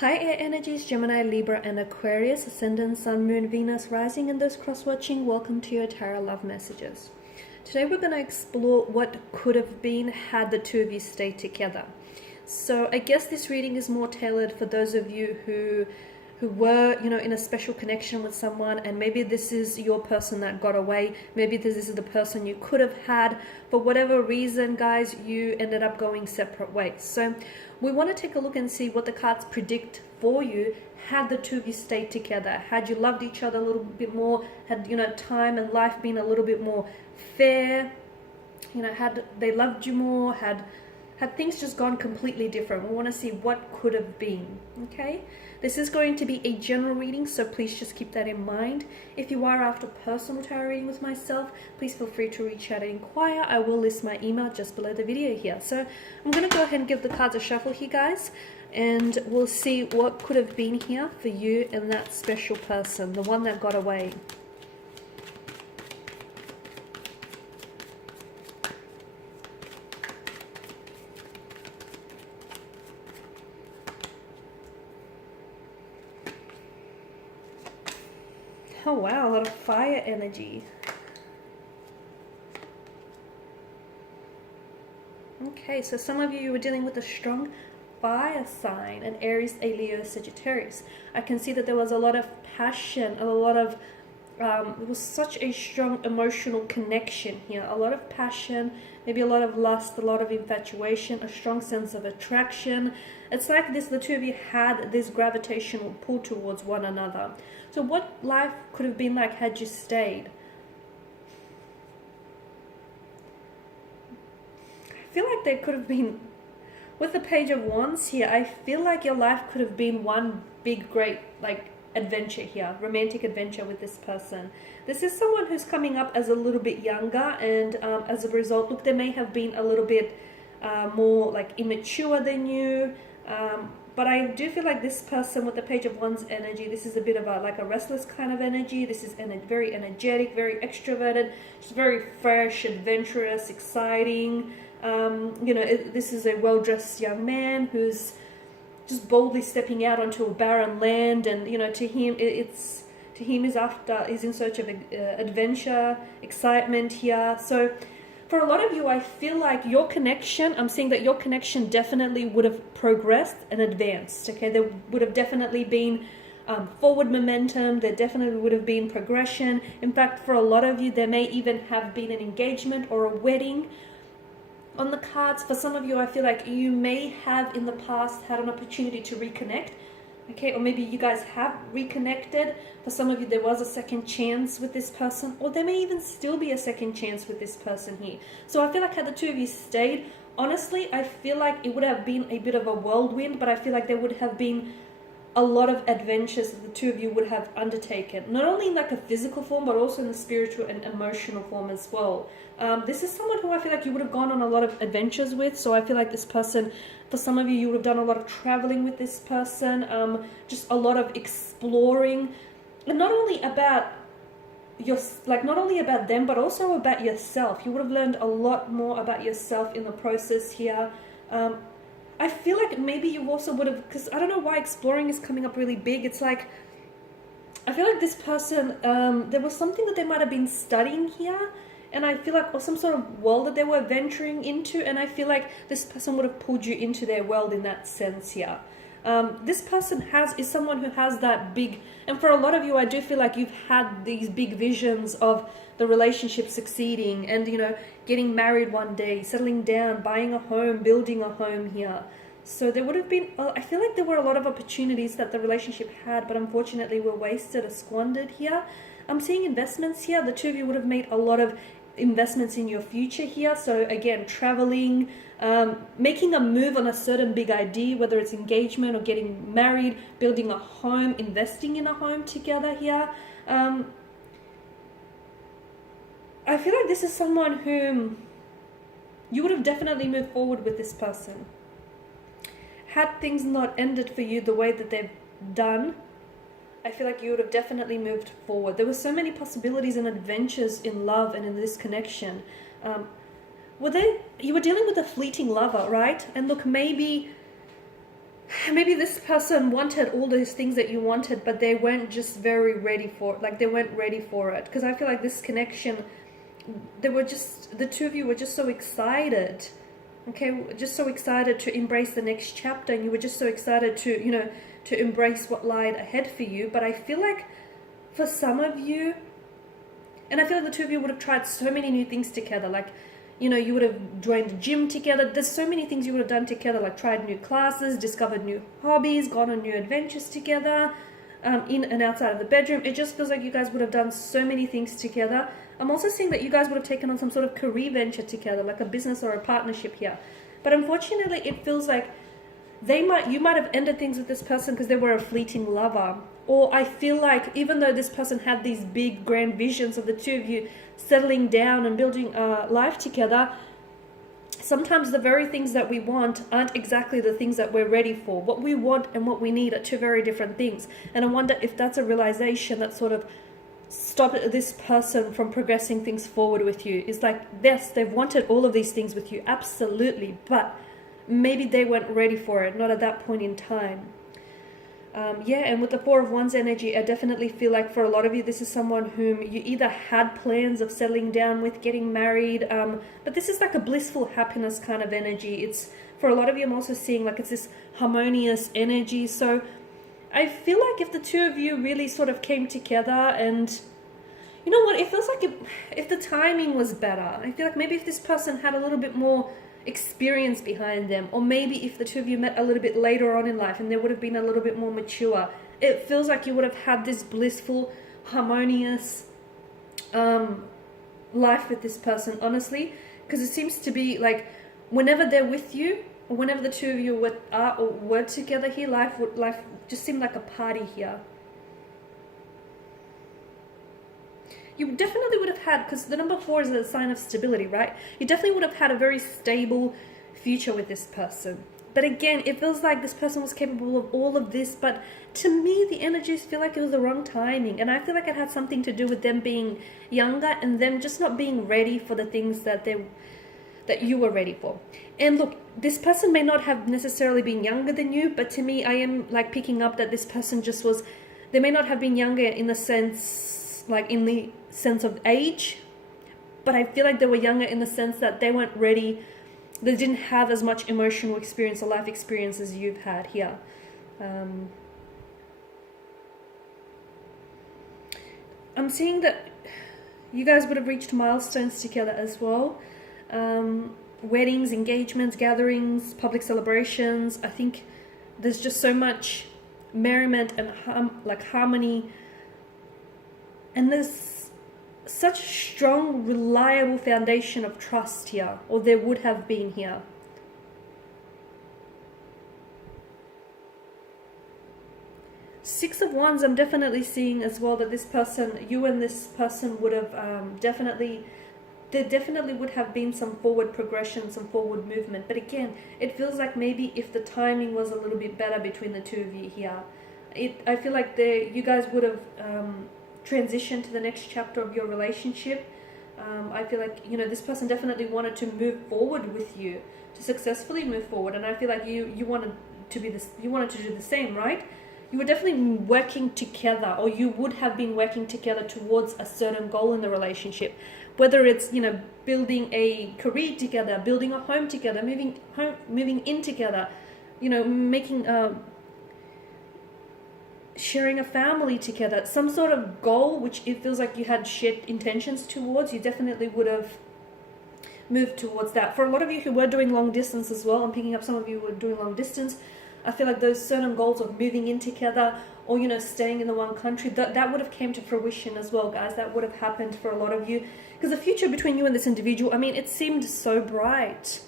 Hi Air Energies, Gemini, Libra and Aquarius, Ascendant, Sun, Moon, Venus, Rising, and those cross-watching, welcome to your Tarot Love Messages. Today we're going to explore what could have been had the two of you stayed together. So I guess this reading is more tailored for those of you who were, in a special connection with someone, and maybe this is your person that got away. Maybe this is the person you could have had. For whatever reason, guys, you ended up going separate ways. So we want to take a look and see what the cards predict for you had the two of you stayed together. Had you loved each other a little bit more, had, time and life been a little bit more fair, had they loved you more, had things just gone completely different. We want to see what could have been, okay? This is going to be a general reading, so please just keep that in mind. If you are after personal tarot reading with myself, please feel free to reach out and inquire. I will list my email just below the video here. So I'm going to go ahead and give the cards a shuffle here, guys, and we'll see what could have been here for you and that special person, the one that got away. Oh wow, a lot of fire energy. Okay, so some of you were dealing with a strong fire sign, an Aries, a Leo, Sagittarius. I can see that there was a lot of passion, a lot of, it was such a strong emotional connection here. A lot of passion, maybe a lot of lust, a lot of infatuation, a strong sense of attraction. It's like the two of you had this gravitational pull towards one another. So what life could have been like had you stayed? I feel like there could have been, with the Page of Wands here, I feel like your life could have been one big, great, adventure here, romantic adventure with this person. This is someone who's coming up as a little bit younger, and as a result, look, they may have been a little bit more immature than you. But I do feel like this person with the Page of Wands energy, this is a bit of a restless kind of energy. This is very energetic, very extroverted. She's very fresh, adventurous, exciting. This is a well-dressed young man who's just boldly stepping out onto a barren land, and to him he's in search of adventure, excitement here. So for a lot of you, I feel like your connection, I'm seeing that your connection definitely would have progressed and advanced, okay? There would have definitely been forward momentum. There definitely would have been progression. In fact, for a lot of you, there may even have been an engagement or a wedding on the cards. For some of you, I feel like you may have in the past had an opportunity to reconnect, okay, or maybe you guys have reconnected. For some of you, there was a second chance with this person, or there may even still be a second chance with this person here. So I feel like had the two of you stayed, honestly, I feel like it would have been a bit of a whirlwind, but I feel like there would have been a lot of adventures that the two of you would have undertaken, not only in a physical form, but also in the spiritual and emotional form as well. This is someone who I feel like you would have gone on a lot of adventures with. So I feel like this person, for some of you, you would have done a lot of traveling with this person, just a lot of exploring, and not only about not only about them, but also about yourself. You would have learned a lot more about yourself in the process here. I feel like maybe you also would have, because I don't know why exploring is coming up really big. It's like, I feel like this person, there was something that they might have been studying here, and I feel like, or some sort of world that they were venturing into, and I feel like this person would have pulled you into their world in that sense here. This person is someone who has that big, and for a lot of you, I do feel like you've had these big visions of the relationship succeeding and, getting married one day, settling down, buying a home, building a home here. So there would have been, I feel like there were a lot of opportunities that the relationship had, but unfortunately were wasted or squandered here. I'm seeing investments here. The two of you would have made a lot of investments in your future here. So again, traveling, making a move on a certain big idea, whether it's engagement or getting married, building a home, investing in a home together here. I feel like this is someone whom you would have definitely moved forward with this person. Had things not ended for you the way that they've done, I feel like you would have definitely moved forward. There were so many possibilities and adventures in love and in this connection. You were dealing with a fleeting lover, right? And look, maybe maybe this person wanted all those things that you wanted, but they weren't just very ready for it. Like they weren't ready for it. Because I feel like this connection, the two of you were just so excited. Okay, just so excited to embrace the next chapter, and you were just so excited to, to embrace what lied ahead for you. But I feel like for some of you, and I feel like the two of you would have tried so many new things together. Like, you would have joined the gym together. There's so many things you would have done together, like tried new classes, discovered new hobbies, gone on new adventures together, in and outside of the bedroom. It just feels like you guys would have done so many things together. I'm also seeing that you guys would have taken on some sort of career venture together, like a business or a partnership here. But unfortunately, it feels like you might have ended things with this person because they were a fleeting lover. Or I feel like even though this person had these big grand visions of the two of you settling down and building a life together, sometimes the very things that we want aren't exactly the things that we're ready for. What we want and what we need are two very different things. And I wonder if that's a realization that sort of stopped this person from progressing things forward with you. It's like, yes, they've wanted all of these things with you, absolutely, but maybe they weren't ready for it, not at that point in time. And with the Four of Wands energy, I definitely feel like for a lot of you, this is someone whom you either had plans of settling down with, getting married, but this is like a blissful happiness kind of energy. It's, for a lot of you, I'm also seeing like it's this harmonious energy. So I feel like if the two of you really sort of came together, and you know what, it feels like if the timing was better, I feel like maybe if this person had a little bit more experience behind them, or maybe if the two of you met a little bit later on in life and they would have been a little bit more mature, it feels like you would have had this blissful, harmonious life with this person, honestly, because it seems to be like whenever they're with you, or whenever the two of you were together here, life just seemed like a party here. You definitely would have had, because the number 4 is a sign of stability, right? You definitely would have had a very stable future with this person. But again, it feels like this person was capable of all of this, but to me, the energies feel like it was the wrong timing. And I feel like it had something to do with them being younger and them just not being ready for the things that you were ready for. And look, this person may not have necessarily been younger than you, but to me, I am like picking up that this person just was, they may not have been younger in the sense, like in the sense of age, but I feel like they were younger in the sense that they weren't ready. They didn't have as much emotional experience or life experience as you've had here. I'm seeing that you guys would have reached milestones together as well. Weddings, engagements, gatherings, public celebrations. I think there's just so much merriment and harmony, and there's such a strong, reliable foundation of trust here, or there would have been here. Six of Wands, I'm definitely seeing as well that this person, you and this person would have there definitely would have been some forward progression, some forward movement. But again, it feels like maybe if the timing was a little bit better between the two of you here, I feel like you guys would have transition to the next chapter of your relationship. I feel like, this person definitely wanted to move forward with you, to successfully move forward, and I feel like you wanted to do the same, right? You were definitely working together, or you would have been working together towards a certain goal in the relationship, whether it's building a career together, building a home together, moving in together, making sharing a family together, some sort of goal which it feels like you had shared intentions towards. You definitely would have moved towards that. For a lot of you who were doing long distance as well, I'm picking up some of you who were doing long distance, I feel like those certain goals of moving in together, or staying in the one country, that would have came to fruition as well, guys. That would have happened for a lot of you, because the future between you and this individual, it seemed so bright.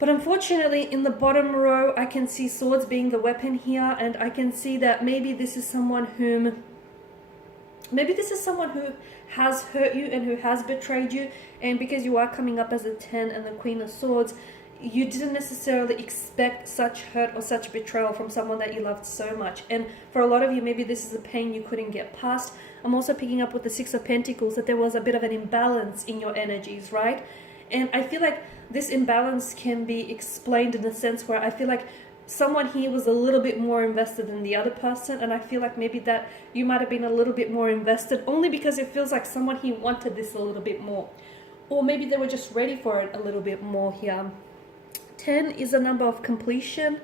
But unfortunately, in the bottom row, I can see swords being the weapon here, and I can see that maybe this is someone who has hurt you and who has betrayed you, and because you are coming up as a 10 and the Queen of Swords, you didn't necessarily expect such hurt or such betrayal from someone that you loved so much. And for a lot of you, maybe this is a pain you couldn't get past. I'm also picking up with the Six of Pentacles that there was a bit of an imbalance in your energies, right? And I feel like this imbalance can be explained in the sense where I feel like someone here was a little bit more invested than the other person, and I feel like maybe that you might have been a little bit more invested only because it feels like someone here wanted this a little bit more, or maybe they were just ready for it a little bit more here. 10 is a number of completion,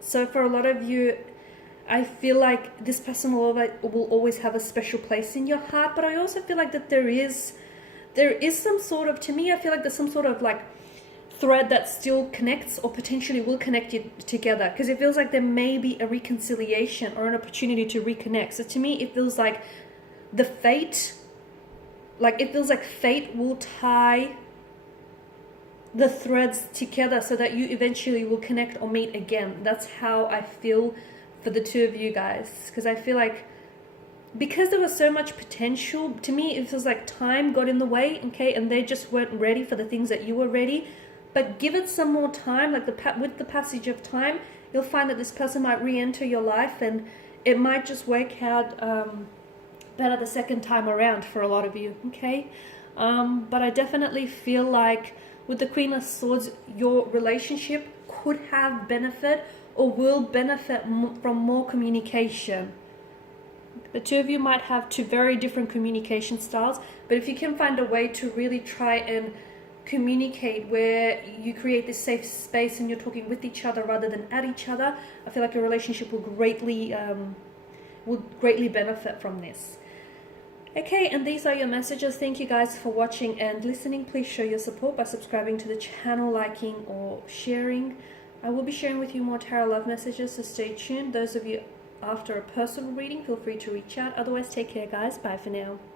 so for a lot of you, I feel like this person will always have a special place in your heart, but I also feel like that there is some sort of, to me, I feel like there's some sort of like thread that still connects or potentially will connect you together, because it feels like there may be a reconciliation or an opportunity to reconnect. So to me, it feels like the fate, like it feels like fate will tie the threads together so that you eventually will connect or meet again. That's how I feel for the two of you guys, because I feel like because there was so much potential, to me it feels like time got in the way, okay, and they just weren't ready for the things that you were ready. But give it some more time, like with the passage of time, you'll find that this person might re-enter your life, and it might just work out better the second time around for a lot of you, okay? But I definitely feel like with the Queen of Swords, your relationship could have benefit or will benefit from more communication. The two of you might have two very different communication styles, but if you can find a way to really try and communicate where you create this safe space and you're talking with each other rather than at each other, I feel like your relationship will greatly benefit from this. Okay, and these are your messages. Thank you guys for watching and listening. Please show your support by subscribing to the channel, liking or sharing. I will be sharing with you more tarot love messages, so stay tuned. Those of you after a personal reading, feel free to reach out. Otherwise, take care guys. Bye for now.